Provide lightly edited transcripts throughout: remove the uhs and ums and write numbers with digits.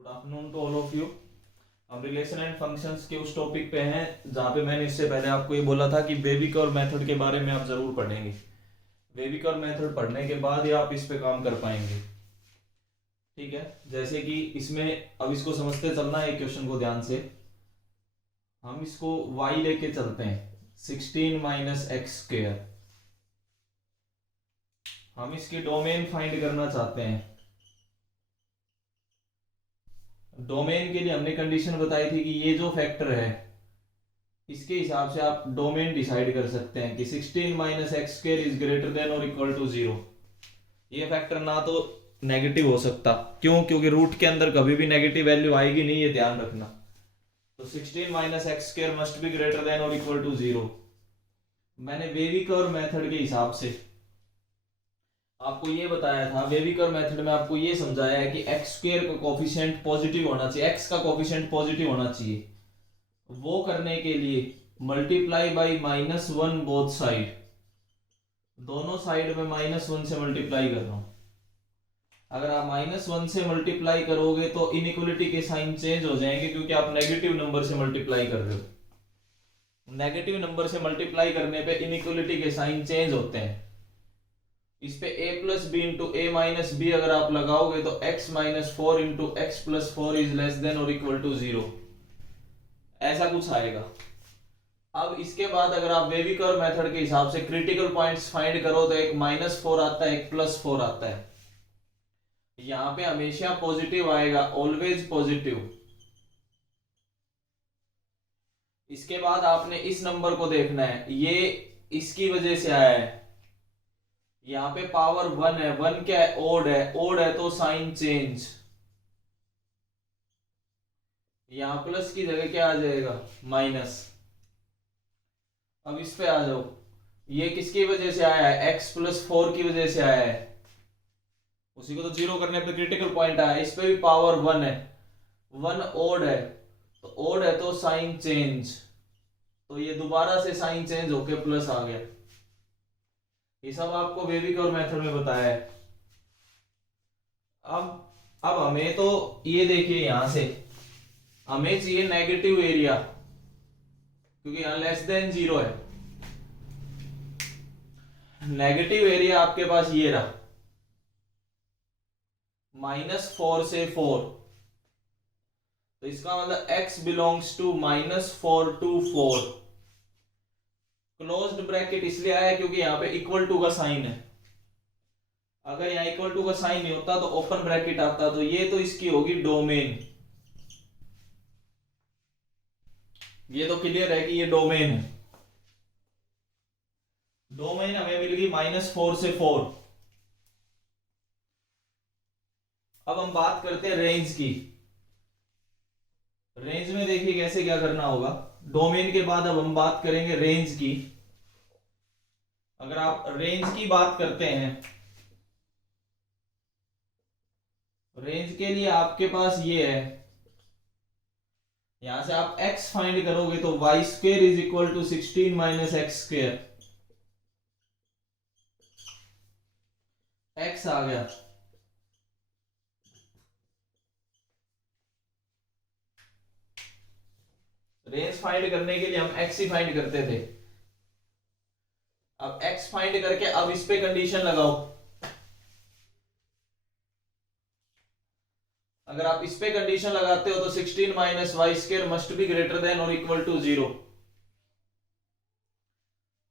Good afternoon to all of you. हम relation and functions के उस टॉपिक पे हैं जहाँ पे मैंने इससे पहले आपको ये बोला था कि बेबिक और मेथड के बारे में आप जरूर पढ़ेंगे। बेबिक और मेथड पढ़ने के बाद ही आप इस पे काम कर पाएंगे। ठीक है, जैसे कि इसमें अब इसको समझते चलना है क्वेश्चन को ध्यान से। हम इसको y लेके चलते हैं 16 माइनस एक्स स्क्वेयर। हम इसकी डोमेन फाइंड करना चाहते हैं। डोमेन के लिए हमने कंडीशन बताई थी कि ये जो फैक्टर है इसके हिसाब से आप डोमेन डिसाइड कर सकते हैं कि 16 minus x square is greater than और इक्वल टू 0। ये फैक्टर ना तो नेगेटिव हो सकता, क्यों? क्योंकि रूट के अंदर कभी भी नेगेटिव वैल्यू आएगी नहीं, ये ध्यान रखना। तो 16 minus x square must be greater than और इक्वल टू 0। मैंने वेविक और मेथड के हिसाब से आपको ये बताया था। वेविक और मेथड में आपको ये समझाया है कि एक्स स्क्वायर का कोफिशिएंट पॉजिटिव होना चाहिए, एक्स का कोफिशिएंट पॉजिटिव होना चाहिए। वो करने के लिए मल्टीप्लाई बाई -1 बोथ साइड, दोनों साइड में -1 से मल्टीप्लाई कर रहा हूं। अगर आप -1 से मल्टीप्लाई करोगे तो इनइक्वलिटी के साइन चेंज हो जाएंगे, क्योंकि आप नेगेटिव नंबर से मल्टीप्लाई कर रहे हो। नेगेटिव नंबर से मल्टीप्लाई करने पे इनइक्वलिटी के साइन चेंज होते हैं। इस पे a plus B into A minus B अगर आप लगाओगे तो x minus 4 into X plus 4 is less than और इक्वल टू 0, ऐसा कुछ आएगा। अब इसके बाद अगर आप वेविक और मेथड के हिसाब से क्रिटिकल पॉइंट्स फाइंड करो तो एक -4 आता है, एक +4 आता है। यहां पे हमेशा पॉजिटिव आएगा, ऑलवेज पॉजिटिव। इसके बाद आपने इस नंबर को देखना है, ये इसकी वजह से आया है। यहां पे पावर 1 है, 1 क्या है? ओड है, ओड है तो साइन चेंज। यहां प्लस की जगह क्या आ जाएगा? माइनस। अब इस पे आ जाओ, ये किसकी वजह से आया है? x प्लस 4 की वजह से आया है। उसी को तो जीरो करने पे क्रिटिकल पॉइंट आया। इस पे भी पावर 1 है, 1 ओड है, तो ओड है तो साइन चेंज। तो ये दोबारा से साइन चेंज होके प्लस आ गया। ये सब आपको वेविक और मेथड में बताया है। अब हमें तो ये देखिए, यहां से हमें चाहिए नेगेटिव एरिया, क्योंकि यहां लेस देन 0 है। नेगेटिव एरिया आपके पास ये रहा, -4 से 4। तो इसका मतलब x belongs to -4 to 4। Closed bracket इसलिए आया क्योंकि यहां पे इक्वल टू का साइन है। अगर यहां इक्वल टू का साइन नहीं होता तो ओपन ब्रैकेट आता। तो ये तो इसकी होगी डोमेन। ये तो क्लियर है कि ये डोमेन है। डोमेन हमें मिल गई -4 से 4। अब हम बात करते हैं रेंज की। रेंज में देखिए कैसे क्या करना होगा। डोमेन के बाद अब हम बात करेंगे रेंज की। अगर आप रेंज की बात करते हैं, रेंज के लिए आपके पास ये है, यहां से आप x फाइंड करोगे तो y square is equal to 16 minus x square. x आ गया। रेंज फाइंड करने के लिए हम x ही फाइंड करते थे। अब x फाइंड करके अब इस पे कंडीशन लगाओ। अगर आप इस पे कंडीशन लगाते हो तो 16 minus Y square must be greater than और इक्वल टू 0।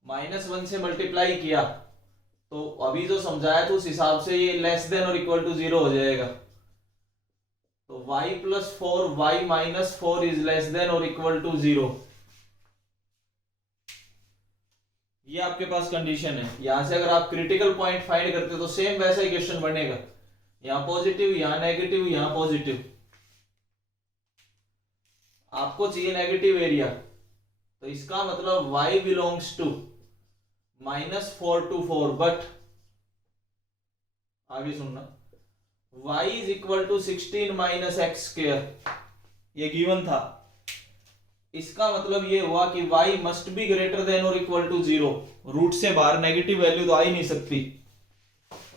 -1 से मल्टीप्लाई किया तो अभी जो समझाया था उस हिसाब से ये लेस देन और इक्वल टू 0 हो जाएगा। तो y plus 4 y minus 4 is less than और इक्वल टू 0। ये आपके पास कंडीशन है। यहां से अगर आप क्रिटिकल पॉइंट फाइंड करते हो तो सेम वैसा ही क्वेश्चन बनेगा। यहां पॉजिटिव, यहां नेगेटिव, यहां पॉजिटिव। आपको चाहिए नेगेटिव एरिया, तो इसका मतलब y belongs to -4 to 4। But आगे सुनना, y is equal to 16 minus x square, ये गिवन था। इसका मतलब ये हुआ कि y must be greater than और इक्वल टू 0। रूट से बाहर नेगेटिव वैल्यू तो आ ही नहीं सकती।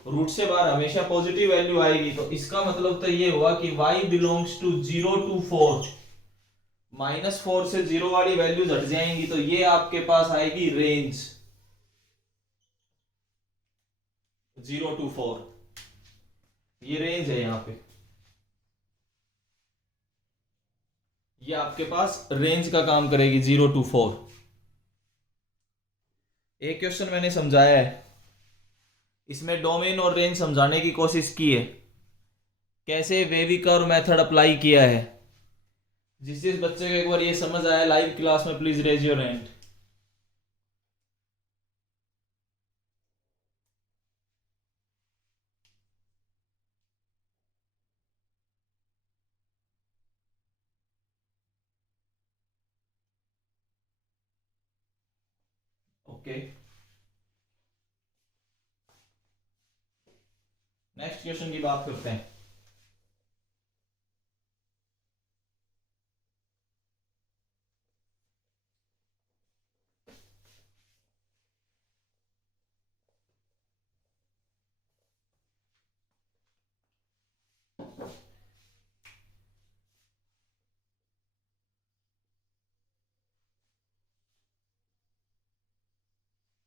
रूट से बाहर हमेशा पॉजिटिव वैल्यू आएगी, तो इसका मतलब तो ये हुआ कि y बिलोंग्स टू 0 to 4, -4 से 0 वाली वैल्यूज हट जाएंगी, तो ये आपके पास आएगी रेंज 0 to 4। ये रेंज है यहां पे, ये आपके पास रेंज का काम करेगी 0 to 4। एक क्वेश्चन मैंने समझाया है, इसमें डोमेन और रेंज समझाने की कोशिश की है, कैसे वेवी कर्व मेथड अप्लाई किया है। जिस बच्चे को एक बार ये समझ आया लाइव क्लास में, please raise your hand. Okay, next question की बात करते हैं।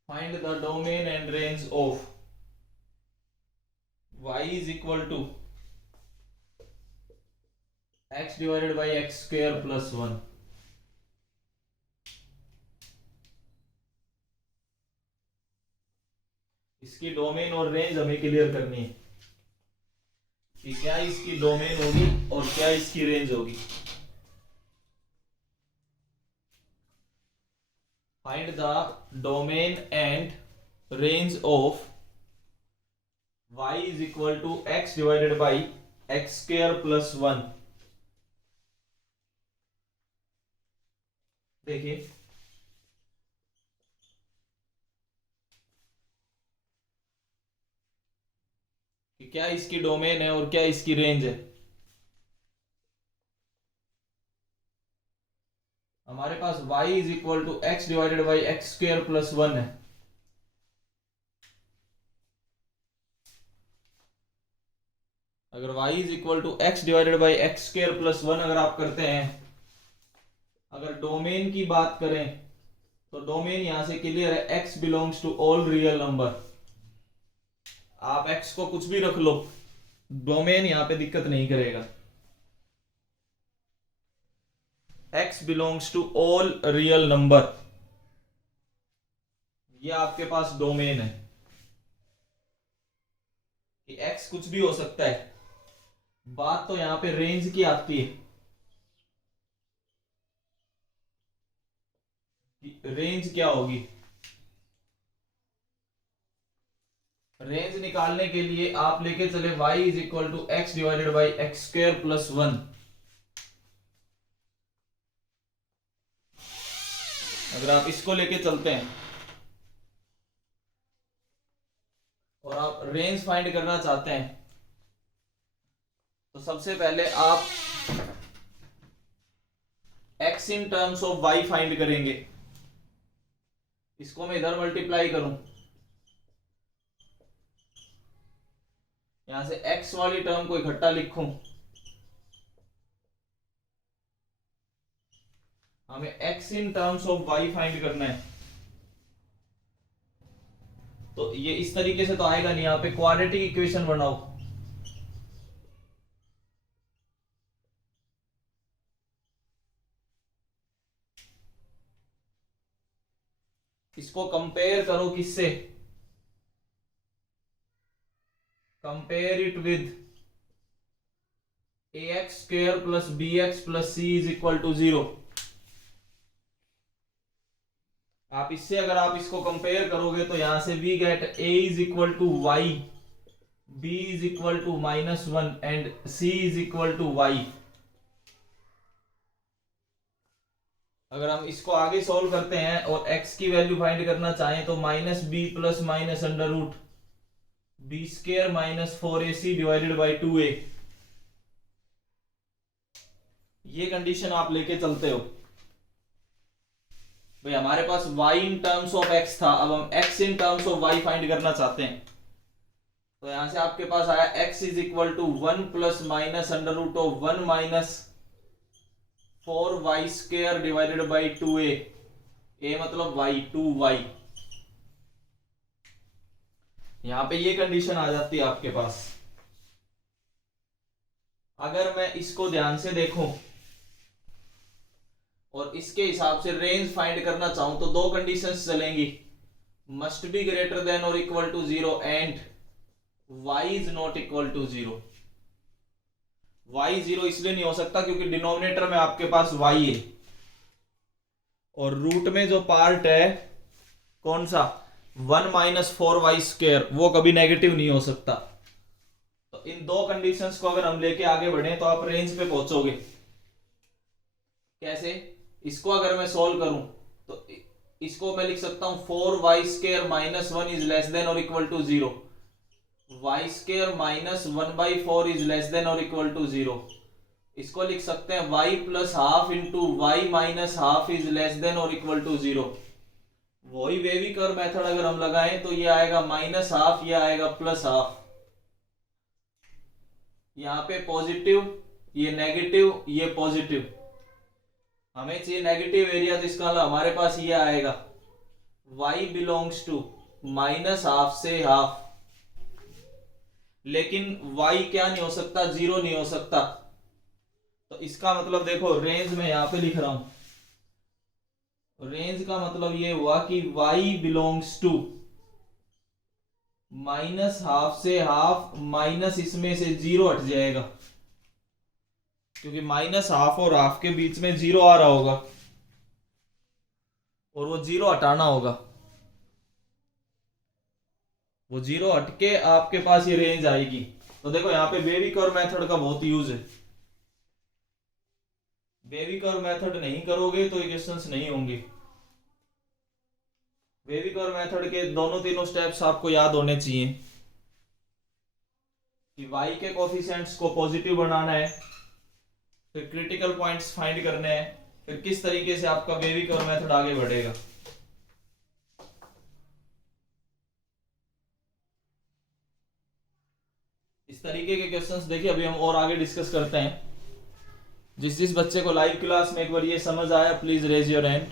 Find the domain and range of y is equal to x divided by x square plus 1। इसकी डोमेन और रेंज हमें क्लियर करनी है कि क्या इसकी डोमेन होगी और क्या इसकी रेंज होगी। Find the domain and range of y is equal to x divided by x square plus 1। देखिए कि क्या इसकी डोमेन है और क्या इसकी रेंज है। हमारे पास y is equal to x divided by x square plus 1 है। अगर y is equal to x divided by x square plus 1 अगर आप करते हैं, अगर डोमेन की बात करें तो डोमेन यहां से क्लियर है, x belongs to all real number. आप x को कुछ भी रख लो, डोमेन यहां पे दिक्कत नहीं करेगा। x belongs to all real number, ये आपके पास डोमेन है कि x कुछ भी हो सकता है। बात तो यहां पे रेंज की आती है, रेंज क्या होगी। रेंज निकालने के लिए आप लेके चले y is equal to x divided by x square plus 1। अगर आप इसको लेके चलते हैं और आप रेंज फाइंड करना चाहते हैं, तो सबसे पहले आप x in terms of y find करेंगे। इसको मैं इधर मल्टीप्लाई करूं, यहां से x वाली टर्म को इकट्ठा लिखूं, हमें x in terms of y find करना है। तो ये इस तरीके से तो आएगा नहीं, यहां पे क्वाड्रेटिक इक्वेशन बनाओ। इसको कंपेयर करो किससे, compare it with ax square plus bx plus c is equal to 0। आप इससे अगर आप इसको कंपेयर करोगे तो यहां से we get a is equal to y, b is equal to -1 and c is equal to y. अगर हम इसको आगे सॉल्व करते हैं और x की वैल्यू फाइंड करना चाहें तो -b plus minus under root b square minus 4ac divided by 2a। ये कंडीशन आप लेके चलते हो। भाई हमारे पास y in terms of x था, अब हम x in terms of y find करना चाहते हैं, तो यहां से आपके पास आया x is equal to 1 plus minus under root of 1 minus 4y square divided by 2a, a मतलब y, 2y। यहां पे ये कंडीशन आ जाती है आपके पास। अगर मैं इसको ध्यान से देखूं और इसके हिसाब से रेंज फाइंड करना चाहूं तो दो कंडीशंस चलेंगी, मस्ट बी ग्रेटर देन और equal to 0 and y is not equal to 0। y 0 इसलिए नहीं हो सकता क्योंकि डिनोमिनेटर में आपके पास y है और रूट में जो पार्ट है कौन सा 1 माइनस 4y स्क्वायर, वो कभी नेगेटिव नहीं हो सकता। तो इन दो कंडीशंस को अगर हम लेके आगे बढ़े तो आप रेंज पे पहुंचोगे। कैसे? इसको अगर मैं सॉल्व करूं तो इसको मैं लिख सकता हूं 4y square minus 1 is less than और equal to 0, y square minus 1/4 is less than और इक्वल टू 0। इसको लिख सकते हैं y plus half into y minus half is less than और इक्वल टू 0। वही वेवी कर्व मेथड अगर हम लगाएं तो ये आएगा माइनस हाफ, ये आएगा प्लस हाफ। यहां पे पॉजिटिव, ये नेगेटिव, ये पॉजिटिव। हमें चाहिए नेगेटिव एरिया, तो इसका हमारे पास ये आएगा y belongs to minus half से हाफ। लेकिन y क्या नहीं हो सकता, 0 नहीं हो सकता। तो इसका मतलब देखो रेंज में यहां पे लिख रहा हूं, रेंज का मतलब ये हुआ कि y belongs to minus half से हाफ, माइनस इसमें से 0 हट जाएगा क्योंकि माइनस हाफ और हाफ के बीच में 0 आ रहा होगा और वो 0 हटाना होगा। वो 0 हटके आपके पास ये रेंज आएगी। तो देखो यहाँ पे बेबी कर्व मेथड का बहुत यूज है। बेबी कर्व मेथड नहीं करोगे तो इक्वेशंस नहीं होंगे। बेबी कर्व मेथड के दोनों तीनों स्टेप्स आपको याद होने चाहिए कि y के कोफिशिएंट्स को पॉजिटिव बनाना है, फिर क्रिटिकल पॉइंट्स फाइंड करने हैं, फिर किस तरीके से आपका बेबी कर्व मेथड आगे बढ़ेगा। इस तरीके के क्वेश्चंस देखिए अभी हम और आगे डिस्कस करते हैं। जिस बच्चे को लाइव क्लास में एक बार ये समझ आया प्लीज रेज योर हैंड।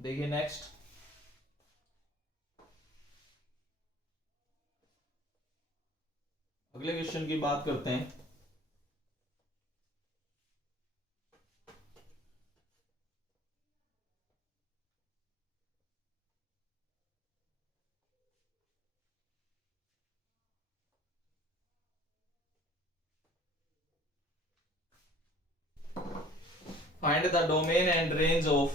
देखिए नेक्स्ट, अगले क्वेश्चन की बात करते हैं। Find the domain and range of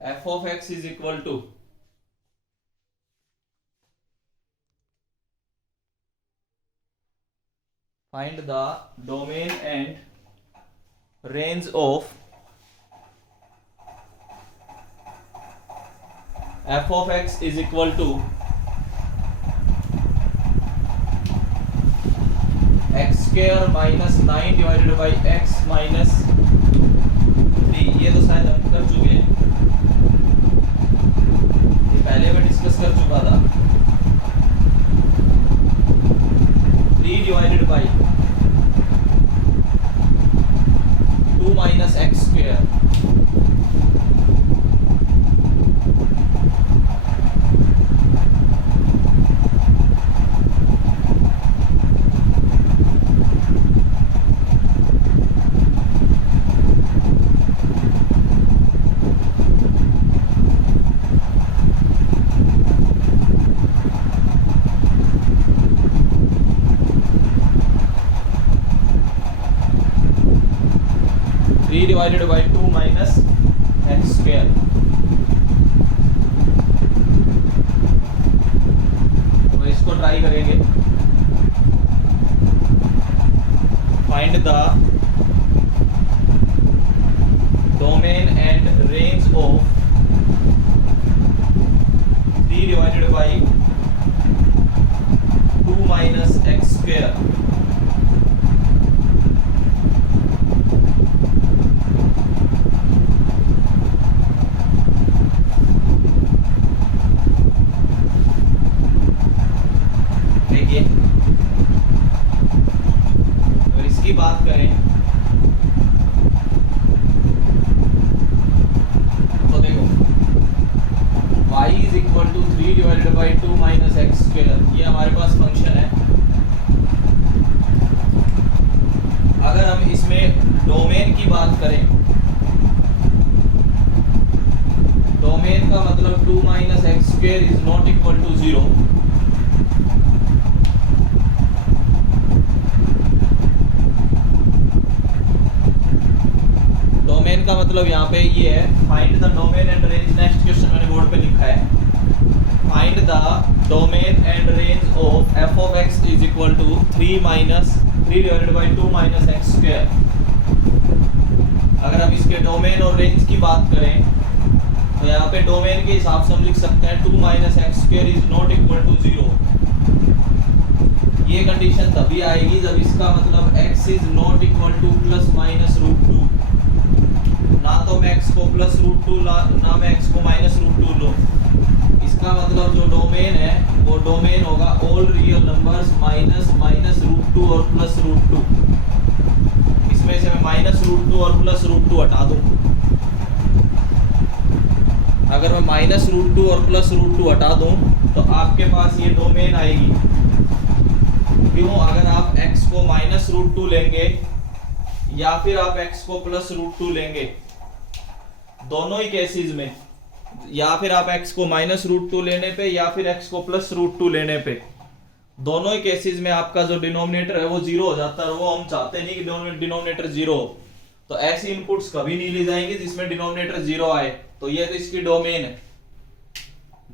f of x is equal to find the domain and range of f of x is equal to x square minus 9 divided by x minus 3। ये तो शायद हम कर चुके हैं, ये पहले मैं डिस्कस कर चुका था। 3 divided by 2 minus x square. Divided by 2 minus x square. तो इसको ट्राई करेंगे। Find the domain and range of 3 divided by 2 minus x square. देखिए अगर इसकी बात करें तो देखो y is equal to 3 divided by 2 minus x square, ये हमारे पास फंक्शन है। अगर हम इसमें डोमेन की बात करें, डोमेन का मतलब 2 minus x square is not equal to 0। Domain का मतलब यहाँ पे ये है, find the domain and range. Next question मैंने बोर्ड पे लिखा है, find the domain and range of f of x is equal to 3 divided by 2 minus x square. अगर हम इसके डोमेन और रेंज की बात करें तो यहाँ पे डोमेन के हिसाब से हम लिख सकते हैं 2 minus x square is not equal to 0। ये कंडीशन तभी आएगी जब इसका मतलब x is not equal to plus minus root 2। ना तो मैं x को प्लस रूट 2 ना मैं x को माइनस रूट 2 लो। इसका मतलब जो डोमेन है वो डोमेन होगा all real numbers minus minus root 2 और प्लस रूट 2। इसमें से मैं माइनस रूट 2 और प्लस रूट 2 हटा दूं। अगर मैं माइनस रूट 2 और प्लस रूट 2 हटा दूं तो आपके पास ये डोमेन आएगी। क्यों? अगर आप x को माइनस रूट 2 लेंगे या फिर आप x को प्लस रूट 2 लेंगे, दोनों ही केसेस में, या फिर आप x को माइनस रूट 2 लेने पे या फिर x को प्लस रूट 2 लेने पे, दोनों ही केसेस में आपका जो डिनोमिनेटर है वो जीरो हो जाता है। वो हम चाहते नहीं कि डिनोमिनेटर जीरो हो, तो ऐसी इनपुट्स कभी नहीं ली जाएंगी जिसमें डिनोमिनेटर जीरो आए। तो ये तो इसकी डोमेन है।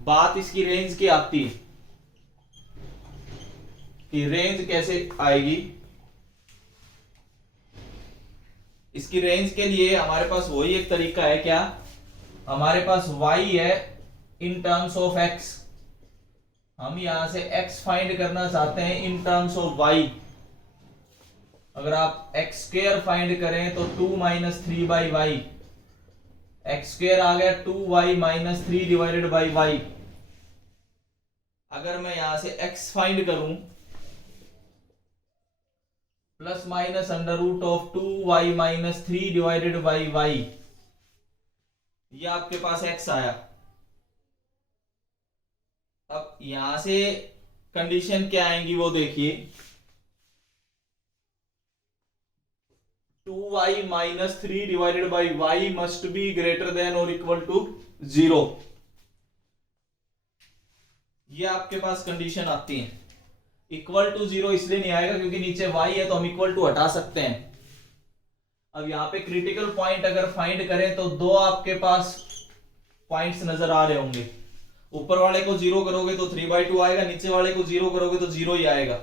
बात इसकी रेंज की आती है कि रेंज कैसे आएगी। इसकी रेंज के लिए हमारे पास वही एक तरीका है, क्या? हमारे पास y है इन टर्म्स ऑफ x, हम यहां से x फाइंड करना चाहते हैं इन टर्म्स ऑफ y। अगर आप x स्क्वायर फाइंड करें तो 2 minus 3 by y, x square आ गया 2y minus 3 divided by Y. अगर मैं यहां से x फाइंड करूं plus minus under root of 2y minus 3 divided by y, ये आपके पास x आया। अब यहां से कंडीशन क्या आएंगी वो देखिए, 2y minus 3 divided by y must be greater than और इक्वल टू 0। ये आपके पास कंडीशन आती है। इक्वल टू 0 इसलिए नहीं आएगा क्योंकि नीचे y है तो हम इक्वल टू हटा सकते हैं। अब यहाँ पे क्रिटिकल पॉइंट अगर फाइंड करें तो दो आपके पास पॉइंट्स नजर आ रहे होंगे। ऊपर वाले को 0 करोगे तो 3/2 आएगा, नीचे वाले को 0 करोगे तो 0 ही आएगा।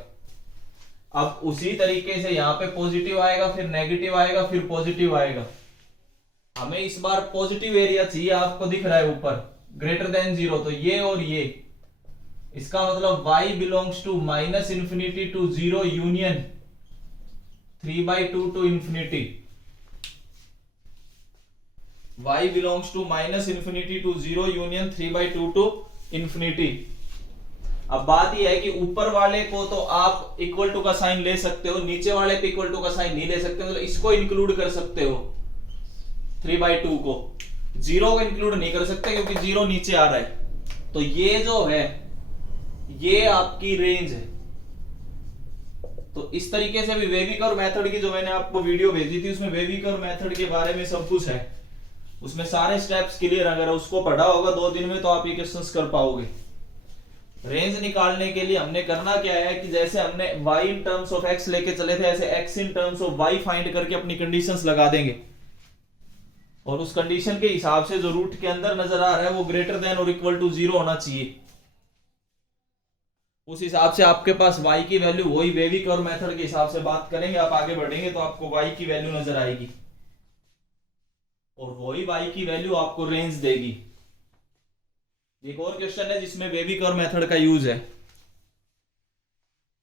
अब उसी तरीके से यहाँ पे पॉजिटिव आएगा, फिर नेगेटिव आएगा, फिर पॉजिटिव आएगा। हमें इस बार पॉजिटिव एरिया चाहिए, आपको दिख रहा है ऊपर ग्रेटर देन 0, तो ये और ये, इसका मतलब y belongs to minus infinity to 0 union 3/2 to infinity. y belongs to minus infinity to 0 union 3/2 to infinity. अब बात यह है कि ऊपर वाले को तो आप इक्वल टू का साइन ले सकते हो, नीचे वाले पे इक्वल टू का साइन नहीं ले सकते, मतलब इसको इंक्लूड कर सकते हो 3/2 को, 0 को इंक्लूड नहीं कर सकते क्योंकि 0 नीचे आ रहा है। तो ये जो है ये आपकी रेंज है। तो इस तरीके से भी वेविकर मेथड की जो मैंने आपको वीडियो भेजी थी उसमें वेविकर मेथड के बारे में सब कुछ है, उसमें सारे स्टेप्स क्लियर, अगर उसको पढ़ा होगा 2 दिन में तो आप ये क्वेश्चंस कर पाओगे। रेंज निकालने के लिए हमने करना क्या है कि जैसे हमने y in terms of x लेके चले थे, ऐसे x in terms of y find करके अपनी कंडीशंस लगा देंगे और उस कंडीशन के हिसाब से जो रूट के अंदर नजर आ रहा है वो ग्रेटर देन और इक्वल टू 0 होना चाहिए। उस हिसाब से आपके पास y की वैल्यू, वही वेविकर मेथड के हिसाब से बात करेंगे, आप आगे बढ़ेंगे तो आपको y की वैल्यू नजर आएगी और वही y की वैल्यू आपको रेंज देगी। एक और क्वेश्चन है जिसमें वेवी कर्व मेथड का यूज है।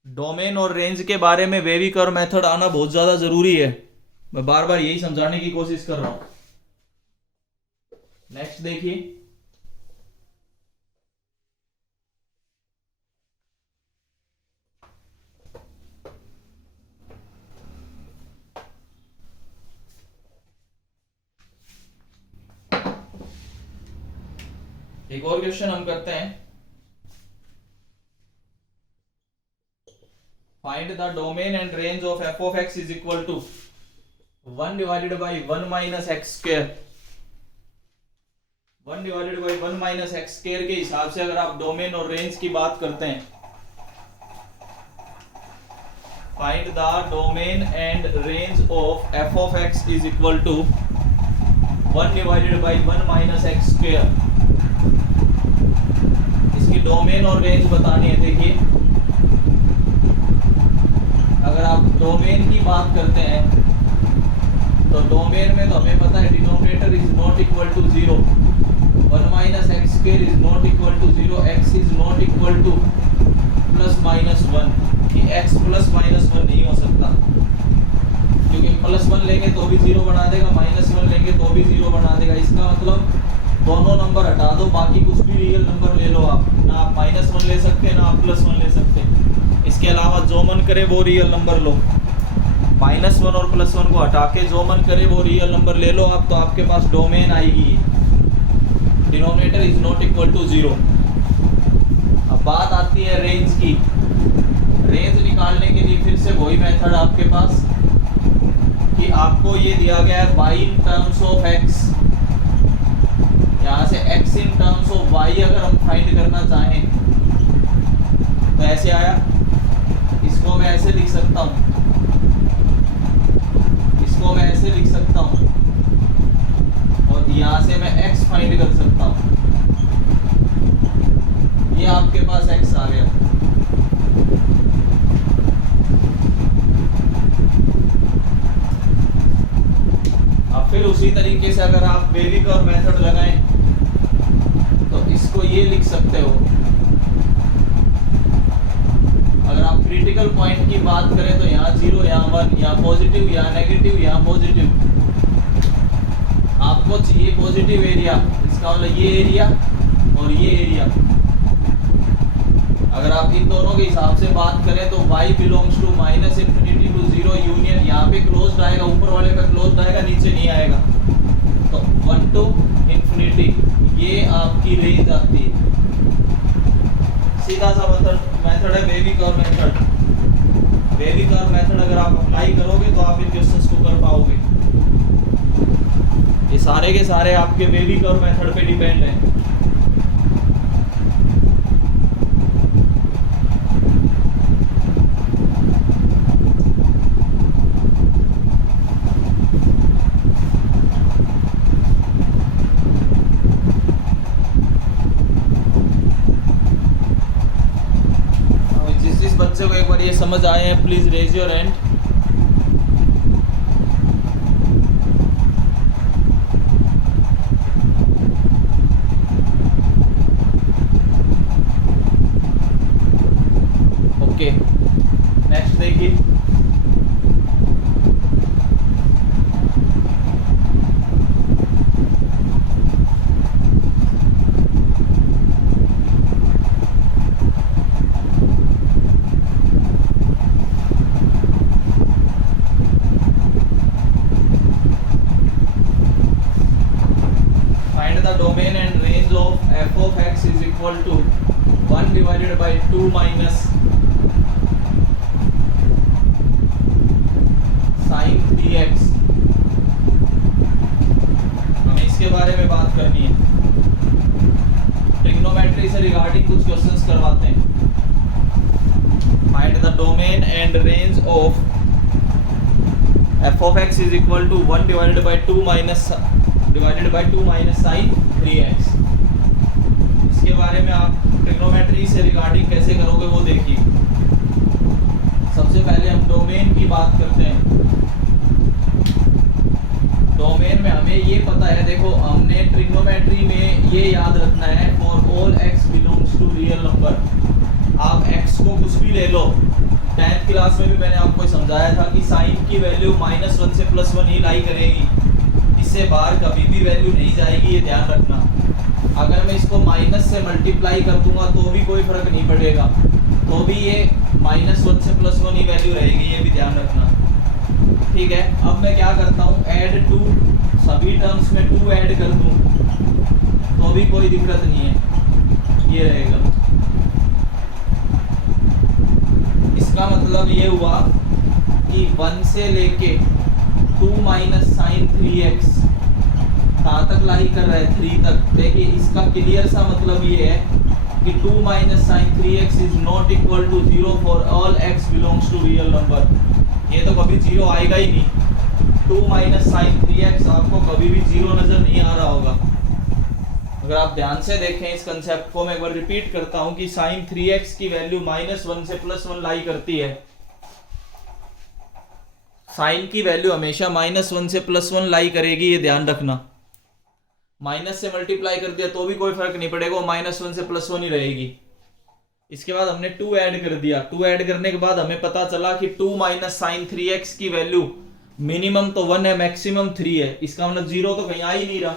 डोमेन और रेंज के बारे में वेवी कर्व मेथड आना बहुत ज्यादा जरूरी है, मैं बार बार यही समझाने की कोशिश कर रहा हूं। नेक्स्ट देखिए, एक और क्वेश्चन हम करते हैं। Find the domain and range of f of x is equal to 1 divided by 1 minus x square. 1 divided by 1 minus x square के हिसाब से अगर आप डोमेन और रेंज की बात करते हैं, find the domain and range of f of x is equal to 1 divided by 1 minus x square. इसकी डोमेन और रेंज बतानी है। देखिए, अगर आप डोमेन की बात करते हैं तो डोमेन में तो हमें पता है denominator is not equal to 0, 1 minus x square is not equal to 0, x is not equal to plus minus 1। कि एक्स प्लस माइनस 1 नहीं हो सकता, क्योंकि प्लस 1 लेंगे तो भी 0 बना देगा, माइनस 1 लेंगे तो भी 0 बना देगा। इसका मतलब दोनों नंबर हटा दो, बाकी कुछ भी रियल नंबर ले लो आप, ना आप माइनस 1 ले सकते हैं ना आप प्लस 1 ले सकते हैं। इसके अलावा जो मन करे वो रियल नंबर लो, माइनस 1 और प्लस 1 को हटा के जो मन करे वो रियल नंबर ले लो आप, तो आपके पास डोमेन आएगी denominator is not equal to 0। अब बात आती है रेंज की। रेंज निकालने के लिए फिर से वही मेथड आपके पास कि आपको ये दिया गया है y in terms of x, यहाँ से x in terms of y अगर हम फाइंड करना चाहें तो ऐसे आया, इसको मैं ऐसे लिख सकता हूँ, इसको मैं ऐसे लिख सकता हूँ, और यहाँ से मैं x फाइंड कर सकता हूँ। ये आपके पास x आ गया। अब फिर उसी तरीके से अगर आप वेवी कर्व मेथड लगाएं तो इसको ये लिख सकते हो। अगर आप क्रिटिकल पॉइंट की बात करें तो यहाँ 0, यहाँ 1, यहाँ पॉजिटिव, यहाँ नेगेटिव, यहाँ पॉजिटिव। आपको चाहिए पॉजिटिव एरिया, इसका मतलब ये एरिया और ये एरिया। अगर आप इन दोनों के हिसाब से बात करें तो y belongs to minus infinity to 0 union, यहाँ पे क्लोज्ड आएगा, ऊपर वाले का क्लोज्ड आएगा, नीचे नहीं आएगा, तो 1 टू इन्फिनिटी, ये आपकी रेंज आती है। सीधा सा मेथड है wavy curve method. Wavy curve method अगर आप अप्लाई करोगे तो आप इन क्वेश्चंस को कर पाओगे। ये सारे के सारे आपके वेवी कर्व मेथड पे डिपेंड है। बच्चों को एक बार ये समझ आए हैं, please raise your hand. Okay, next देखिए, domain and range of f of x is equal to 1 divided by 2 minus sin 3x। हमें इसके बारे में बात करनी है। ट्रिग्नोमेट्री से रिगार्डिंग कुछ क्वेश्चंस करवाते हैं। Find the domain and range of f of x is equal to 1 divided by 2 minus sin 3x। इसके बारे में आप ट्रिग्नोमेट्री से रिगार्डिंग कैसे करोगे वो देखिए। सबसे पहले हम डोमेन की बात करते हैं। डोमेन में हमें ये पता है, देखो हमने ट्रिग्नोमेट्री में ये याद रखना है, for all x belongs to real number. आप x को कुछ भी ले लो, 10th क्लास में भी मैंने आपको समझाया था कि साइन की वैल्यू -1 से +1 ही लाई करेगी, इससे बाहर कभी भी वैल्यू नहीं जाएगी, ये ध्यान रखना। अगर मैं इसको माइनस से मल्टीप्लाई कर दूंगा तो भी कोई फर्क नहीं पड़ेगा, तो भी ये -1 से +1 ही वैल्यू रहेगी, ये भी ध्यान रखना। ठीक है, अब मैं क्या करता हूँ, ऐड टू, सभी टर्म्स में 2 ऐड कर दूँ तो भी कोई दिक्कत नहीं है, ये रहेगा। इसका मतलब ये हुआ कि 1 से लेके 2 माइनस साइन 3x कहाँ तक लाई कर रहा है, 3 तक। देखिए इसका क्लियर सा मतलब ये है कि 2 minus sine 3x is not equal to 0 for all x belongs to real number. ये तो कभी 0 आएगा ही नहीं। 2 माइनस साइन 3x आपको कभी भी 0 नजर नहीं आ रहा होगा। अगर आप ध्यान से देखें इस कंसेप्ट को, मैं एक बार रिपीट करता हूं कि साइन 3x की वैल्यू -1 से +1 लाई करती है। साइन की वैल्यू हमेशा -1 से +1 लाई करेगी, ये ध्यान रखना। माइनस से मल्टीप्लाई कर दिया तो भी कोई फर्क नहीं पड़ेगा, वो -1 से +1 ही रहेगी। इसके बाद हमने 2 ऐड कर दिया, 2 ऐड करने के बाद हमें पता चला कि 2 माइनस साइन 3x की वैल्यू मिनिमम तो 1 है, मैक्सिमम 3 है। इसका मतलब 0 तो कहीं आ ही नहीं रहा,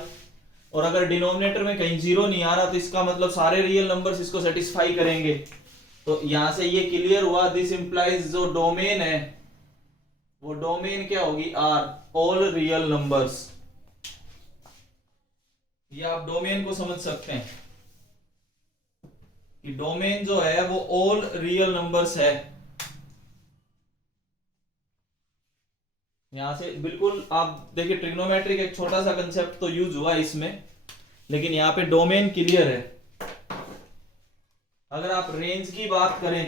और अगर डिनोमिनेटर में कहीं 0 नहीं आ रहा तो इसका मतलब सारे रियल नंबर्स इसको सेटिस्फाई करेंगे। तो यहां से ये क्लियर हुआ, दिस इंप्लाइज जो डोमेन है वो डोमेन क्या होगी, आर, ऑल रियल नंबर्स। ये आप डोमेन को समझ सकते हैं कि डोमेन जो है वो ऑल रियल नंबर्स है। यहां से बिल्कुल आप देखिए ट्रिग्नोमेट्री का एक छोटा सा कंसेप्ट तो यूज हुआ इसमें, लेकिन यहां पे डोमेन क्लियर है। अगर आप रेंज की बात करें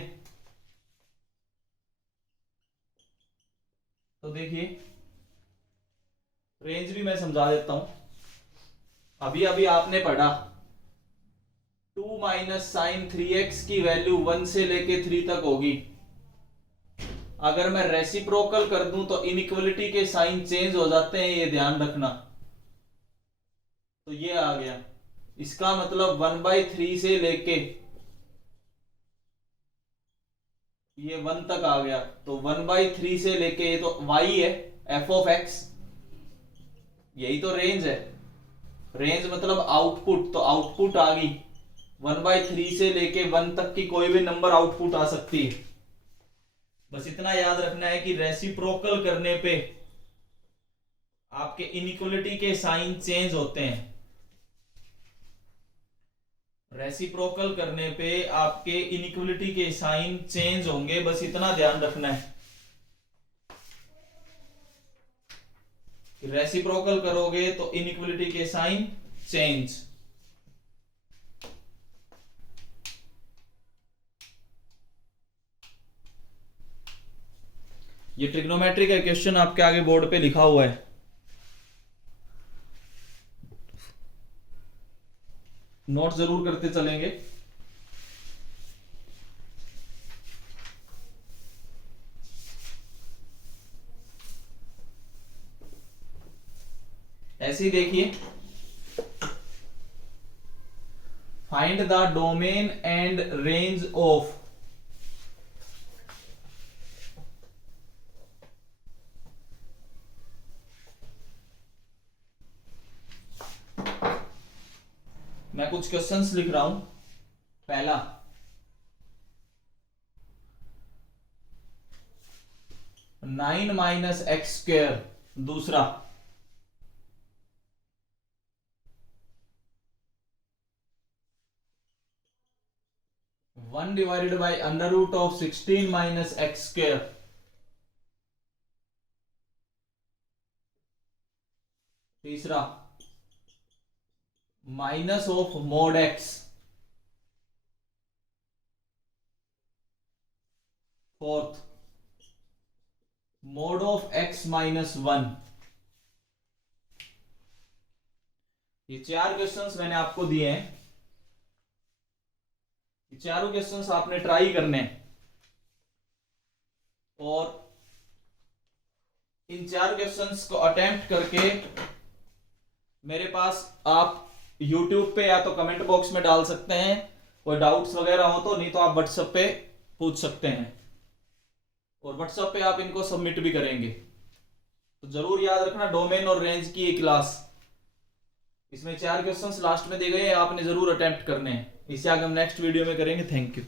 तो देखिए रेंज भी मैं समझा देता हूं। अभी अभी आपने पढ़ा 2 माइनस साइन 3x की वैल्यू 1 से लेके 3 तक होगी। अगर मैं रेसिप्रोकल कर दूं तो इनइक्वलिटी के साइन चेंज हो जाते हैं, ये ध्यान रखना। तो ये आ गया, इसका मतलब 1/3 से लेके ये 1 तक आ गया, तो 1/3 से लेके, ये तो y है, f ऑफ x, यही तो रेंज है। रेंज मतलब आउटपुट, तो आउटपुट आ गई 1/3 से लेके 1 तक की कोई भी नंबर आउटपुट आ सकती है। बस इतना याद रखना है कि रेसिप्रोकल करने पे आपके इनइक्वलिटी के साइन चेंज होते हैं। रेसिप्रोकल करने पे आपके इनइक्वलिटी के साइन चेंज होंगे, बस इतना ध्यान रखना है। रेसिप्रोकल करोगे तो इनइक्वलिटी के साइन चेंज। ये ट्रिग्नोमेट्री का क्वेश्चन आपके आगे बोर्ड पे लिखा हुआ है, नोट जरूर करते चलेंगे। ऐसे ही देखिए, find the domain and range of मैं कुछ क्वेश्चंस लिख रहा हूं। पहला, 9 माइनस एक्स स्क्वेयर। दूसरा, 1 divided by under root of 16 minus x square. तीसरा, minus of mod x. Fourth, mod of x -1। ये 4 क्वेश्चंस मैंने आपको दिए हैं, ये चारों क्वेश्चंस आपने ट्राई करने हैं। और इन 4 क्वेश्चंस को अटेम्प्ट करके मेरे पास आप YouTube पे या तो कमेंट बॉक्स में डाल सकते हैं, कोई डाउट्स वगैरह हो तो, नहीं तो आप WhatsApp पे पूछ सकते हैं और WhatsApp पे आप इनको सबमिट भी करेंगे। तो जरूर याद रखना डोमेन और रेंज की ये क्लास, इसमें 4 क्वेश्चंस लास्ट में दिए गए हैं, आपने जरूर अटेम्प्ट करने हैं। इसे आगे हम नेक्स्ट वीडियो में करेंगे। Thank you.